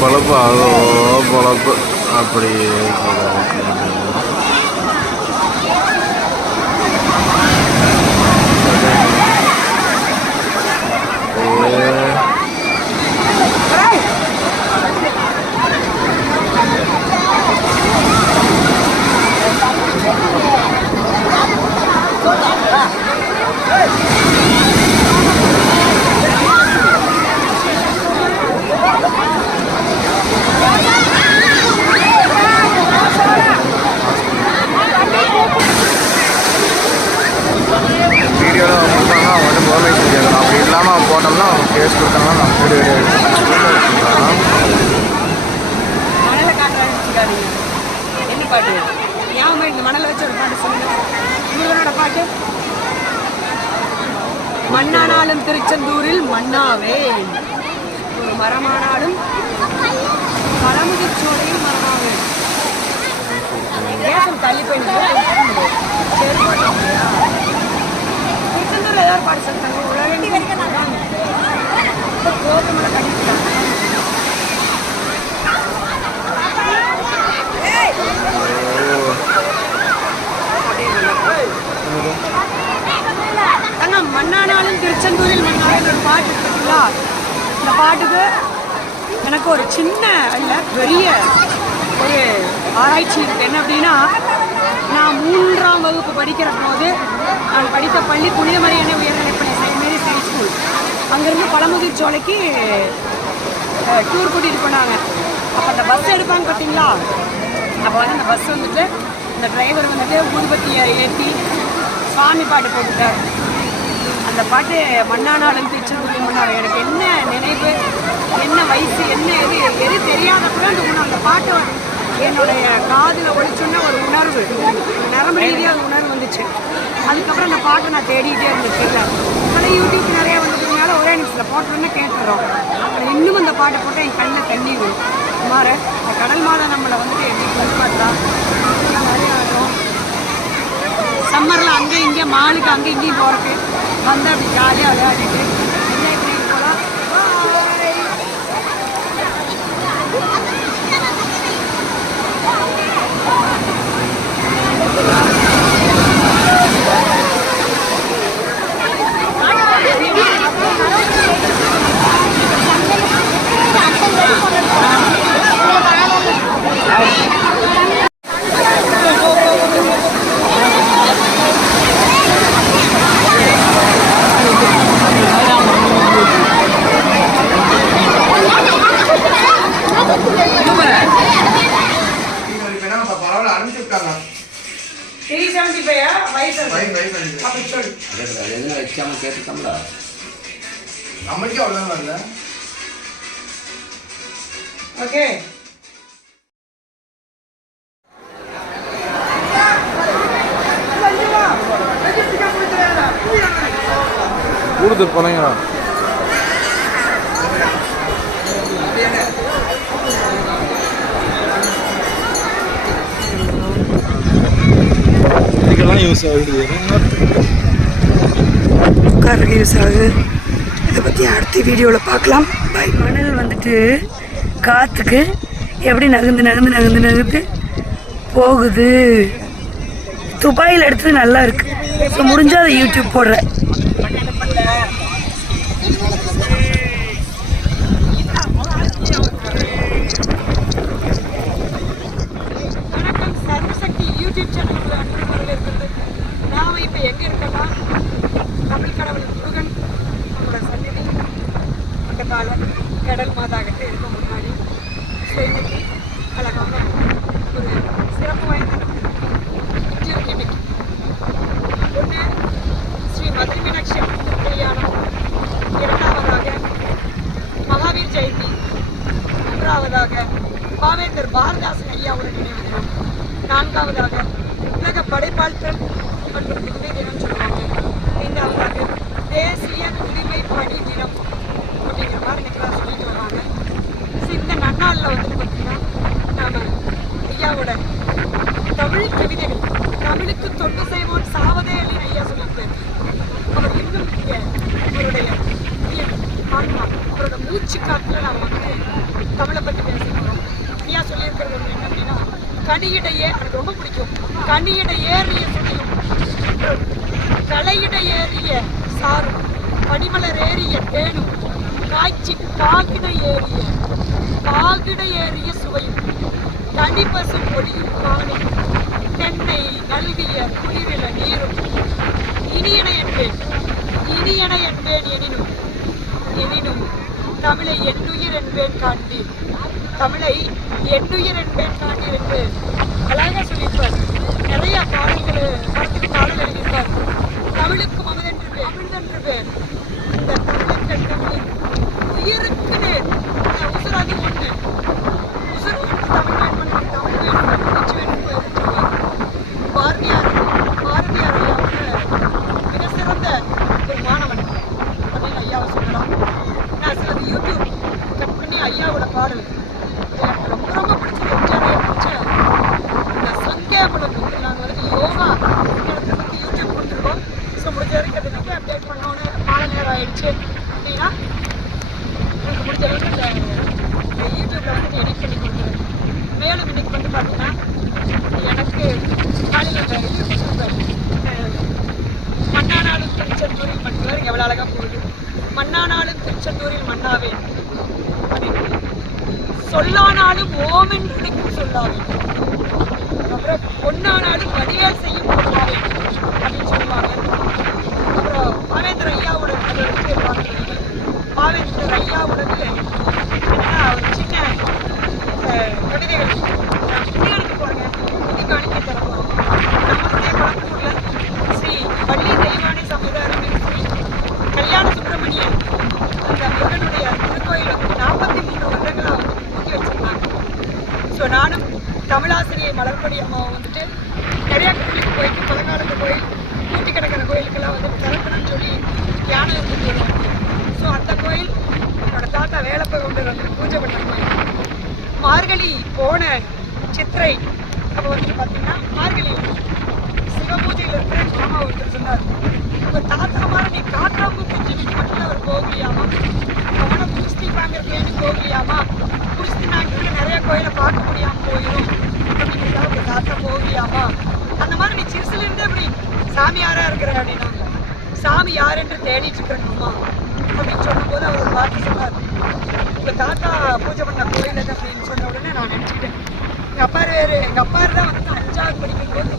பொழப்பு அதோ பொழப்பு அப்படியே மண்ணானாலும் திருச்செந்தூரில் மண்ணாவே ஒரு மரமானாலும் பழமுதிர்ச்சோலையில் மரமாவே தேசம் தள்ளி போயிருந்தோம். திருச்செந்தூர்ல ஏதாவது பாட்டு சொல்லிட்டாங்க. உலகம் கோபுரமெல்லாம் கட்டிட்டாங்க. மண்ணானாலும் திருச்செந்தூரில் மண்ணாவே ஒரு பாட்டு இருக்குங்களா? இந்த பாட்டுக்கு எனக்கு ஒரு சின்ன அல்ல பெரிய ஒரு ஆராய்ச்சி இருக்கு. என்ன அப்படின்னா, நான் 3ஆம் வகுப்பு படிக்கிற போது நான் படித்த பள்ளி புனிதமரியான உயர்நிலைப்பள்ளி செயின்ட் மேரிஸ் ஹை ஸ்கூல். அங்கேருந்து பழமுதிர்ச்சோலைக்கு டூர் கூட்டிகிட்டு போனாங்க. அப்போ அந்த பஸ் எடுப்பாங்க பார்த்தீங்களா? அப்போ வந்து அந்த பஸ் வந்துட்டு இந்த டிரைவர் வந்துட்டு ஊதுபத்தியை ஏற்றி சாமி பாட்டு போட்டுட்டார். அந்த பாட்டு மண்ணானாலும் திருச்செந்தூரில் மண்ணாவே. எனக்கு என்ன நினைவு, என்ன வயசு, என்ன எது தெரியாதப்போ அந்த பாட்டு என்னுடைய காதில் ஒழிச்சோன்னா ஒரு உணர்வு, நரம்பு ரீதியாக அந்த உணர்வு வந்துச்சு. அதுக்கப்புறம் அந்த பாட்டை நான் தேடிக்கிட்டே இருந்துச்சு. ஆனால் யூடியூப் நிறைய வந்ததுனால ஒரே நிமிஷத்தில் போட்டோன்னே கேட்டுறோம். இன்னும் அந்த பாட்டை போட்டால் என் கண்ணில் தண்ணி வரும். மாற இந்த கடல் மாதம் நம்மளை வந்துட்டு எப்படி கொண்டு பார்த்தா நிறைய ஆகும். சம்மரில் அங்கே இங்கே மாலுக்கு அங்கே இங்கேயும் போகிறக்கு வந்து அப்படி ஜாலியாக விளையாடிட்டு என்ஜாய் பண்ணிட்டு போகலாம். கூடுதல் போனீங்களா? இதுக்கெல்லாம் யூஸ் ஆகுது, உட்காருக்கு யூஸ் ஆகுது. இதை பற்றி அடுத்த வீடியோவில் பார்க்கலாம். பாய். மணல் வந்துட்டு காற்றுக்கு எப்படி நகர்ந்து நகர்ந்து நகர்ந்து நகர்ந்து போகுது. துபாயில் எடுத்தது நல்லா இருக்கு. ஸோ முடிஞ்சால் அதை யூடியூப் போடுறேன். யூடியூப் சேனல் இருக்கிறது. நாம் இப்போ எங்கே இருக்கோம்னா தமிழ் கடவுள் முருகன் நம்மளோட சந்நிதி பக்கத்தால் கடல் மாதா கிட்ட இருக்க முன்னாடி. ஸோ இன்னைக்கு அழகான ஒரு சிறப்பு வாய்ந்த இருக்கு. இன்னைக்கு ஒன்று ஸ்ரீ மதுரை மீனாட்சி அம்மன் கல்யாணம், 2ஆவதாக மகாவீர் ஜெயந்தி, 3ஆவதாக பாவேந்தர் பாரதாசன் ஐயாவோட நினைவு தினம், 4ஆவதாக உலக படைப்பாற்றல் மற்றும் விண்வெளி தினம் சொல்லுவாங்க, 5ஆவதாக தேசிய குடிமை பணி தினம், அப்படிங்கிற மாதிரி இன்னைக்கு சொல்லிட்டு வர்றாங்க. ஸோ இந்த நன்னாளில் வந்துட்டு பார்த்தீங்கன்னா நாம் ஐயாவோட தமிழ் கவிதைகள், தமிழுக்கு தொண்டு செய்வோம் சாவதே இல்லைன்னு ஐயா சொல்லியிருப்பார். அவர் இன்னும் அவருடைய ஆன்மா, அவரோட மூச்சு காத்துல நாம் வந்து தமிழை பற்றி பேசிக்கிறோம். ஐயா சொல்லியிருக்கிறது ஒன்று என்ன அப்படின்னா, கனியிட எனக்கு ரொம்ப பிடிக்கும். கனியிட ஏறிய சுழியும் கலையிட ஏறிய சாரும் பனிமலர் ஏறிய தேனும் காய்ச்சி பாகிட ஏறிய சுவையும் தனிப்பசு பொடியும் பானை தென்னை நல்கிய குளிரில நீரும் இனியன என்பேன் எனினும் தமிழை என்னுயிர் என்பேன் காண்பீர், தமிழை என்னுயிர் என்பேன் காண்பீர் என்று அழகாக சொல்லியிருப்பார். நிறைய படத்துக்கு பாடல் எழுதியிருப்பார். தமிழுக்கும் அமுதென்று பேர், இந்த தமிழுக்கு உயிருக்கு நேர், உசுராதி ஒன்று, உசுர் ஒன்று தமிழ் வேண்மன், தமிழ் வேண்மன், மூச்சு வேண்மன் பாரதியார் மிக சிறந்த ஒரு மாணவன் அப்படின்னு ஐயாவை சொல்லலாம். நான் சிலது யூடியூப் கட் பண்ணி ஐயாவோட பாடல் எனக்கு ரொம்ப ரொம்ப பிடிச்சது. எம்ஜிஆர் பிடிச்ச இந்த சங்கேபலம் நாங்கள் வந்து யோகா இடத்துக்கு யூடியூப் கொடுத்துருக்கோம். ஸோ முடிஞ்ச வரைக்கும் அதை வந்து அப்டேட் பண்ணோன்னு மாலை நேரம் ஆயிடுச்சு அப்படின்னா எனக்கு முடிஞ்ச அளவுக்கு இந்த யூடியூப்பில் வந்து எடிட் பண்ணி கொடுக்குறேன். மேலும் இன்னைக்கு வந்து பார்த்தீங்கன்னா எனக்கு காலையில் மன்னானாலும் திருச்செந்தூரில் மட்டும் எவ்வளோ அழகாக போகுது. மன்னானாலும் திருச்செந்தூரில் மன்னாவே அப்படின்னு சொல்லானாலும் ஓமென்று நினைக்கும் சொல்லாவே, அப்புறம் பொன்னானாலும் வடிவேல் செய்யும் பொன்னாவே அப்படின்னு சொல்லுவாங்க. அப்புறம் பாவேந்தர் ஐயாவோட பாவேந்தர் ஐயாவோடது என்னன்னா ஒரு சின்ன கவிதைகள் புதியனுக்கு போகிறேங்க, புதி காணிக்கை தர போகிறோம். நம்மளுடைய வளர்ப்பூரில் ஸ்ரீ வள்ளி தெய்வானை சமுதாயம் ஸ்ரீ கல்யாண சுப்பிரமணியன் அந்த முருகனுடைய திருக்கோயில் வந்து 43 வருடங்களாக வந்து ஊற்றி வச்சிருந்தாங்க. ஸோ நானும் தமிழாசிரியை மலர்படி அம்மாவை வந்துட்டு நிறையா கோயிலுக்கு போயிட்டு பழங்காலத்து கோயில் பூட்டி கிடக்கிற கோயிலுக்கெல்லாம் வந்து திறக்கணும்னு சொல்லி தியானம் இருந்துட்டு வருவோம். ஸோ அந்த கோயில் என்னோட தாத்தா வேலப்ப கொண்டு வந்து பூஜை பண்ண கோயில். மார்கழி போன சித்திரை அப்போ வந்துட்டு பார்த்தீங்கன்னா மார்கழி சிவபூஜையில் இருக்கிற மாமா ஒருத்தர் சொன்னார், உங்கள் தாத்தா மாதிரி நீ காட்டாம்பூ குஞ்சுக்கு மட்டும் அவர் போகலையாமா, அவனை குடிஸ்தி வாங்கிறதுலேன்னு போகலையாமா, குடிஸ்தி நாங்கள் நிறைய கோயிலை பார்க்க முடியாமல் போயிடும் அப்படிங்கிறதா உங்கள் தாத்தா போகலையாமா, அந்த மாதிரி நீ சிறுசுலேருந்து அப்படி சாமியாராக இருக்கிற அப்படின்னாங்க. சாமி யார் என்று தேடிட்டு இருக்கிறேங்கம்மா அப்படின்னு சொல்லும்போது அவர் ஒரு வார்த்தை சொன்னார், உங்கள் தாத்தா பூஜை பண்ண கோயில் அது அப்படின்னு சொன்ன உடனே நான் நினச்சிக்கிட்டேன். எங்கள் அப்பா தான் வந்து 5வது படிக்கும்போது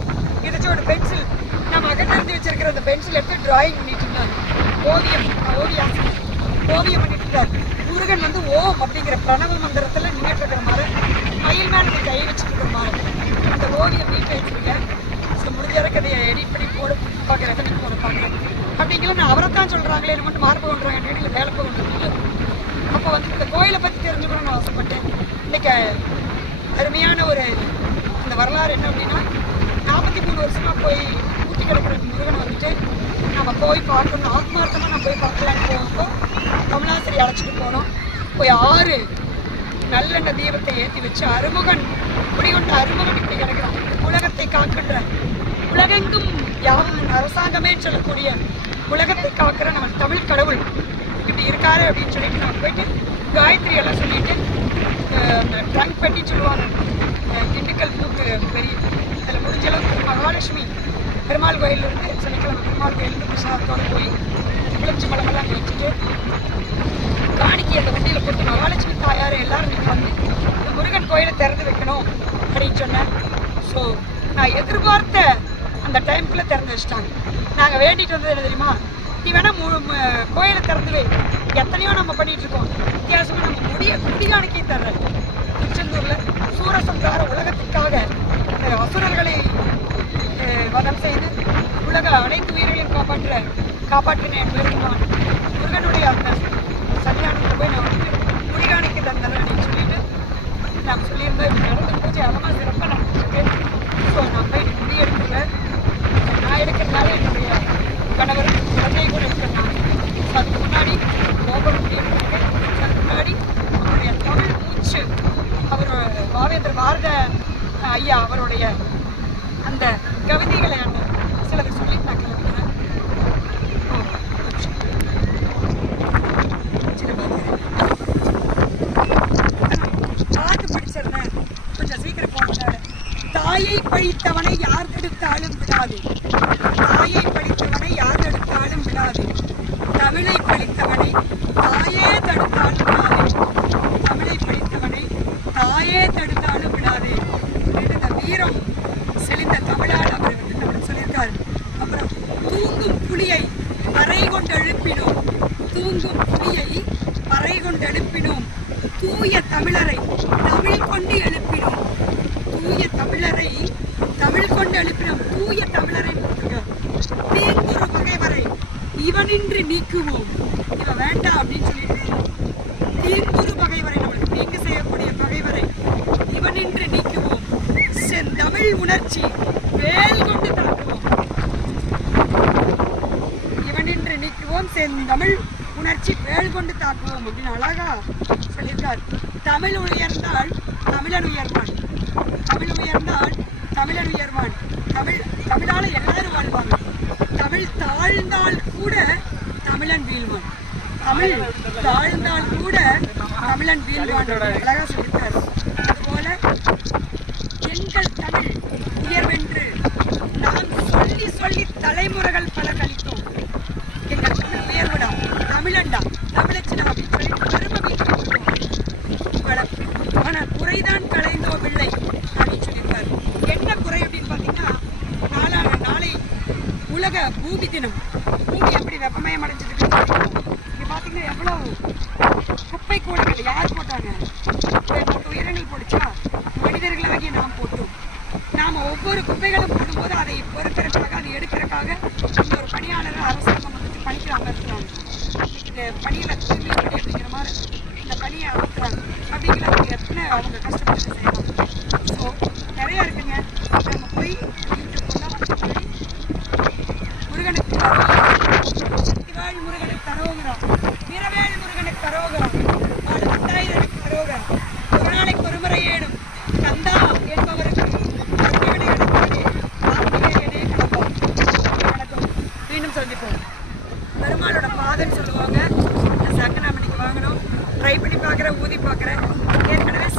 இதிச்சு ஒரு பென்சில் நான் மகன் எழுதி வச்சிருக்கிற அந்த பென்சில் எடுத்து டிராயிங் பண்ணிட்டு இருந்தாங்க. ஓவியம் பண்ணிட்டு இருந்தார். முருகன் வந்து ஓம் அப்படிங்கிற பிரணவ மந்திரத்தில் நின்றுட்டு இருக்கிற மாதிரி மயில் மேலே கை வச்சுட்டு இருக்கிற மாதிரி அந்த ஓவியம் வீட்டில் வச்சுருக்கேன். ஸோ முடிஞ்ச வரைக்கும் அதை எடிட் பண்ணி பார்க்குறேன் பார்க்குறேன் அப்படிங்கிற நான் அவரை தான் சொல்கிறாங்களே என்ன மட்டும் மார்பு கொண்டுறாங்க இல்லை வேலை கொண்டுருக்கீங்க. அப்போ வந்து இந்த கோயிலை பற்றி தெரிஞ்சுக்கணும்னு ஆசைப்பட்டேன். இன்றைக்கி அருமையான ஒரு இந்த வரலாறு என்ன அப்படின்னா 43 வருஷமாக போய் ஊற்றி கிடக்கிற முருகனை வந்துட்டு நம்ம போய் பார்க்கணும், ஆத்மார்த்தமாக நம்ம போய் பார்க்கலான்னு போகிறப்போ கமலாசிரி அழைச்சிட்டு போனோம். போய் 6 நல்லெண்ணெய் தீபத்தை ஏற்றி வச்சு அருமுகன் குடிகொண்ட அருமுகன் இப்படி கிடக்கிறான். உலகத்தை காக்கின்ற உலகெங்கும் யாவும் அரசாங்கமே சொல்லக்கூடிய உலகத்தை காக்கிற நம்ம தமிழ் கடவுள் இப்படி இருக்காரு அப்படின்னு சொல்லிட்டு நான் போயிட்டு காயத்ரி எல்லாம் சொல்லிட்டு ட்ரங்க் பண்ணி சொல்லுவாங்க திண்டுக்கல் பூத்து பெரிய அதில் முடிஞ்ச அளவுக்கு மகாலட்சுமி பெருமாள் கோயிலிருந்து சனிக்கிழமை பெருமாள் கோயிலிருந்து பிரசாதத்தோடு போய் விளைச்சி மலமெல்லாம் அங்கே வச்சுட்டு காணிக்கை அந்த வண்டியில் போட்டு மகாலட்சுமி தாயார் எல்லாரும் நீங்கள் வந்து இந்த முருகன் கோயிலை திறந்து வைக்கணும் அப்படின்னு சொன்னேன். ஸோ நான் எதிர்பார்த்த அந்த டைமுக்குள்ளே திறந்து வச்சுட்டாங்க. நாங்கள் வேண்டிட்டு வந்தது என்ன தெரியுமா, நீ வேணால் கோயிலை திறந்து வை, எத்தனையோ நம்ம பண்ணிகிட்டு இருக்கோம், வித்தியாசமாக நம்ம முடிகாணிக்கை தர்ற திருச்செந்தூரில் சூரசம்ஹார உலகத்திற்காக அசுரர்களை வதம் செய்து உலக அனைத்து உயிர்களையும் காப்பாற்றினேன் பெருமான் முருகனுடைய அந்த சன்னியானத்தை போய் நான் வந்து முடிகாணிக்கை தந்தேன் அப்படின்னு சொல்லிட்டு நான் சொல்லியிருந்தேன். இப்படி நடந்த பூஜை அழகாக சிறப்பாக நடந்துச்சுட்டு ஸோ நான் போய் முடி எடுத்துருவேன். நான் எடுக்கிறதுனால என்னுடைய கணவர் குழந்தை கூட இருக்கிறேன். நான் அதுக்கு முன்னாடி கோபுரம் முடி எடுத்துருக்கேன். பழித்தவனை யார் தடுத்தாலும் விடாது. தாயை பழித்தவனை யார் தடுத்தாலும் விடாது. தமிழை பழித்தவனை தாயே தடுத்தாலும் விடாது. தமிழை பழித்தவனை தாயே தடுத்தாலும் விடாது. இந்த வீரம் செழிந்த தமிழால் அவர் நம்ம சொல்லியிருக்காரு. அப்புறம் தூங்கும் புலியை பறை கொண்டு எழுப்பினோம். தூங்கும் புலியை பறை கொண்டு எழுப்பினோம். தூய தமிழரை தமிழ் கொண்டு எழுப்பினோம். தூய தமிழரை தமிழ் கொண்டு எழுப்பினோம். தூய தமிழரை தீங்குறு பகைவரை இவனின்றி நீக்குவோம். இவன் வேண்டாம் அப்படின்னு சொல்லிட்டு தீங்குறு பகைவரை நம்மளுக்கு நீங்க செய்யக்கூடிய பகைவரை இவனின்றி நீக்குவோம். செந்தமிழ் உணர்ச்சி வேல் கொண்டு தாக்குவோம். இவனின்றி நீக்குவோம். செந்தமிழ் உணர்ச்சி வேல் கொண்டு தாக்குவோம் அப்படின்னு அழகா சொல்லியிருக்கார். தமிழ் உயர்ந்தால் தமிழன் உயர்வான். தமிழ் உயர்ந்தால் தமிழன் உயர்வான். தமிழால எல்லாரும் வாழ்வாங்க. தமிழ் தாழ்ந்தால் கூட தமிழன் வீழ்வான். தமிழ் தாழ்ந்தால் கூட தமிழன் வீழ்வான் அழகா சொல்லியிருக்கார். அதுபோல எங்கள் தமிழ் உயர்வென்று நாம் சொல்லி சொல்லி தலைமுறைகள் பல கழித்தோம். எங்கள் தமிழ் உயர்வுடா, தமிழண்டா, தமிழச்சிடா அப்படின்னு சொல்லிட்டு பெருமை வீட்டு ஆனால் குறைதான் களைந்தோம் இல்லை அப்படின்னு சொல்லியிருக்காரு. என்ன குறை அப்படின்னு பார்த்தீங்கன்னா, நாளை உலக பூமி தினம். பூமி எப்படி வெப்பமயம் அடைஞ்சிருக்கு இங்கே பார்த்தீங்கன்னா எவ்வளோ குப்பை கூடங்கள் யார் போட்டாங்க? உயிரினங்கள் போடுச்சா? மனிதர்களாகிய நாம் போட்டோம். நாம் ஒவ்வொரு குப்பைகளும் போடும்போது அதை பொறுக்கிறதுக்காக அதை எடுக்கிறதுக்காக இந்த ஒரு பணியாளர் அரசாங்கம் வந்துட்டு பணிக்கு அமர்த்துறாங்க. இந்த பணியில் தூய்மை பணி அப்படிங்கிற மாதிரி இந்த பணியை அமர்த்துறாங்க. அப்படிங்கிறவங்க எத்தனை அவங்க கஷ்டப்பட்டு செய்யலாம். ஸோ நிறையா இருக்குங்க. நம்ம போய் முருகனுக்கு திவாழ் முருகனுக்கு தரோகிறோம். வீரவேல் முருகனுக்கு தரோகிறோம். பத்தாயிரத்துக்கு தரோகிறோம். ஒரு நாளைக்கு ஒரு முறை ஏடும் கந்தா என்பவருக்கு மீண்டும் சந்திப்போம். பெருமாளோட பாதன்னு சொல்லுவாங்க. இந்த சங்கு நான் இன்னைக்கு வாங்கணும். ட்ரை பண்ணி பார்க்குறேன், ஊதி பார்க்குறேன். ஏற்கனவே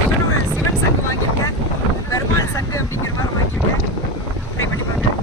சிவன் சங்கு வாங்கியிருக்கேன். பெருமாள் சங்கு அப்படிங்கிற மாதிரி வாங்கியிருக்கேன். ட்ரை பண்ணி பார்க்குறேன்.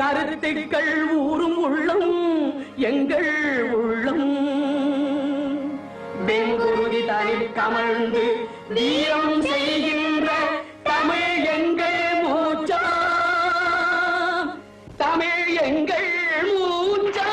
கருத்துக்கள் ஊறும் உள்ளம் எங்கள் உள்ளம் வெங்குருதி தனில் கமழ்ந்து வீரம் செய்கின்ற தமிழ் எங்கள் மூச்சா, தமிழ் எங்கள் மூச்சா.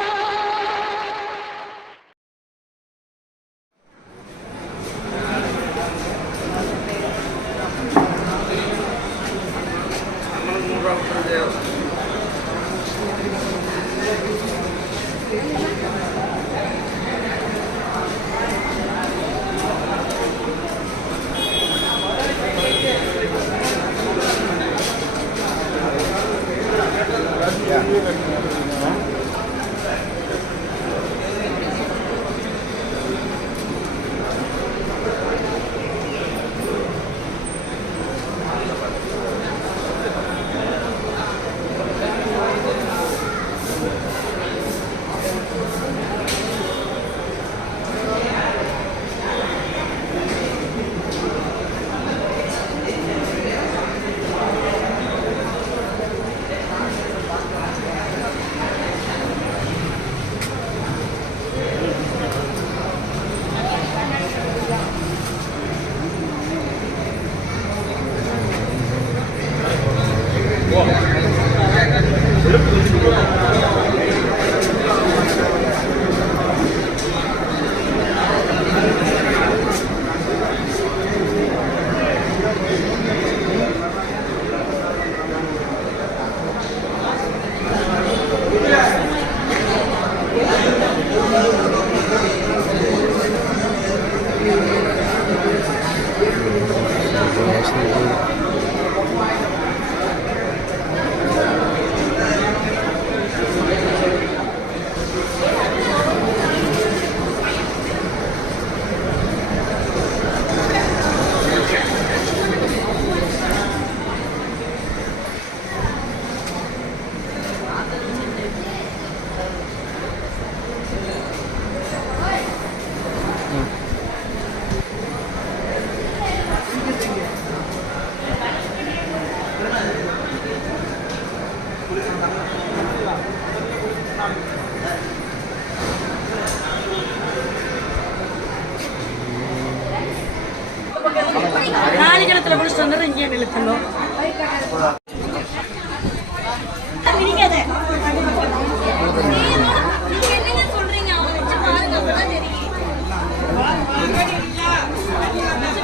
நாளிகணத்துல குடிச்சிட்டு வந்துடுறேன். இங்கே நிறுத்தணும்.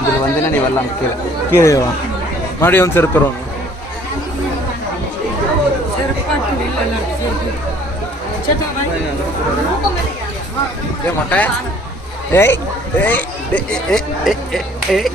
இது வந்து நீ வரலாம் கீழே கீழே வா மறுபடியும் வந்து செருப்புறோம் மொட்டை ஏய் ஏய் ஏய்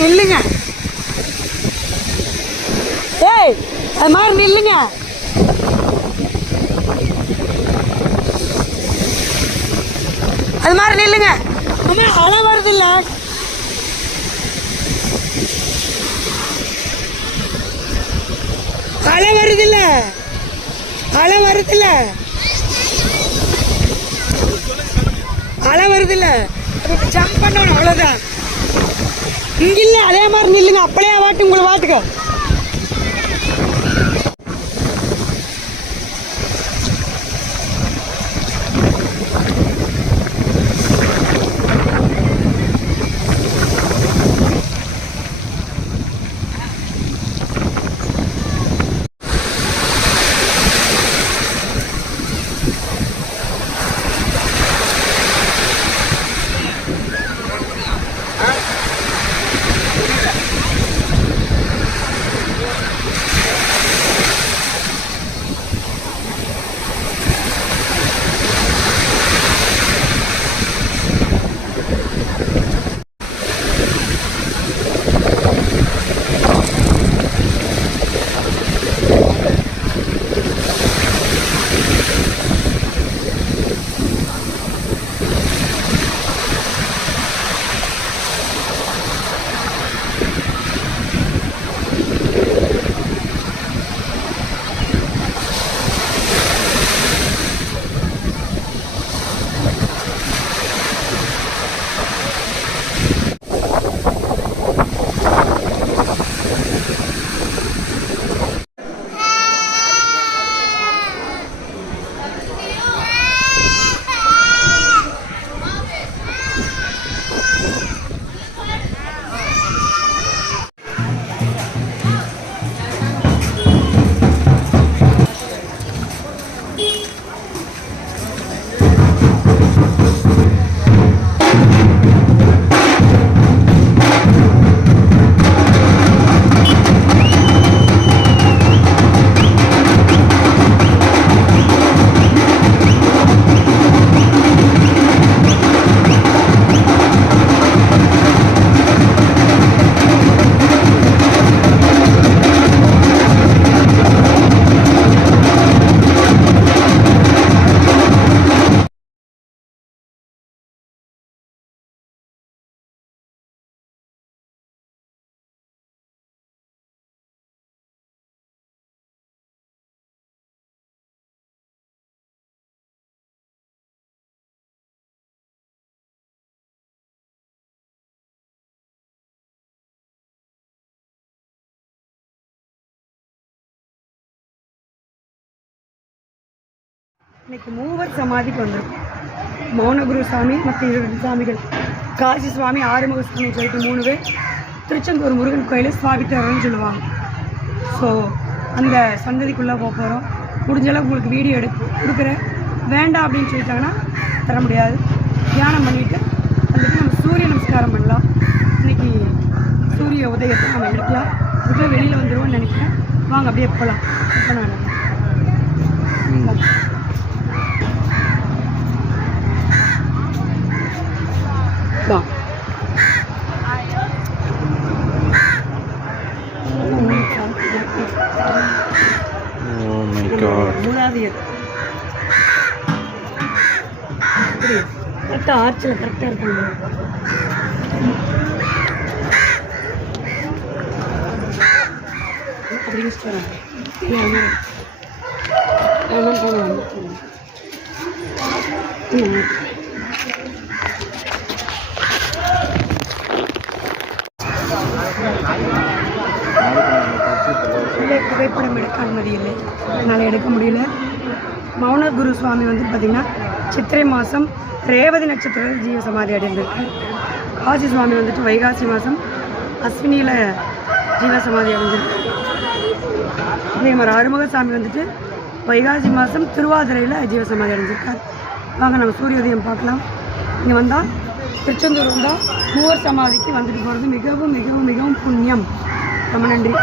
நில்லுங்க. ஏய் அது மாதிரி நில்லுங்க. அது மாதிரி நில்லுங்க. அலை வருது இல்ல அலை வருது இல்ல அலை வருது இல்ல அலை வருது இல்ல ஜம்ப் பண்ணணும் அவ்வளவுதான். இங்க இல்ல அதே மாதிரி நில்லுங்க. அப்படியே வாட்டு உங்களை வாட்டுக்க. இன்னைக்கு மூவர் சமாதிக்கு வந்திருக்கும். மௌனகுரு சாமி மற்ற 2 சாமிகள், காசி சுவாமி, ஆறுமுக சுவாமி சொல்லிட்டு 3 பேர் திருச்செந்தூர் முருகன் கோயிலில் ஸ்தாபித்தார்னு சொல்லுவாங்க. ஸோ அந்த சந்ததிக்குள்ளே போக போகிறோம். முடிஞ்சளவு உங்களுக்கு வீடியோ கொடுக்குறேன். வேண்டாம் அப்படின்னு சொல்லிட்டாங்கன்னா தர முடியாது. தியானம் பண்ணிவிட்டு வந்துட்டு நம்ம சூரிய நமஸ்காரம் பண்ணலாம். இன்றைக்கி சூரிய உதயத்தை நம்ம எடுக்கலாம். அதுக்குள்ளே வெளியில் வந்துடுவோம்னு நினைக்கிறேன். வாங்க அப்படியே போகலாம். இப்போ நான் வா Oh my god. மூணாவது கரெக்டாக ஆர்ச்சில் கரெக்டாக இருக்காங்க. அப்படின்னு சொல்கிறாங்க. புகைப்படம் எடுக்க அனுமதி இல்லை, அதனால் எடுக்க முடியல. மௌனகுரு சுவாமி வந்து பார்த்திங்கன்னா சித்திரை மாதம் ரேவதி நட்சத்திரத்தில் ஜீவ சமாதி அடைந்திருக்கு. காசி சுவாமி வந்துட்டு வைகாசி மாதம் அஸ்வினியில் ஜீவ சமாதி அடைஞ்சிருக்கு. அதே மாதிரி ஆறுமுக சாமி வந்துட்டு வைகாசி மாதம் திருவாதிரையில் ஜீவ சமாதி அடைஞ்சிருக்கார். வாங்க நம்ம சூரிய உதயம் பார்க்கலாம். இங்கே வந்தால் திருச்செந்தூர் வந்தால் மூவர் சமாதிக்கு வந்துட்டு போகிறது மிகவும் மிகவும் மிகவும் புண்ணியம். ரொம்ப நன்றி.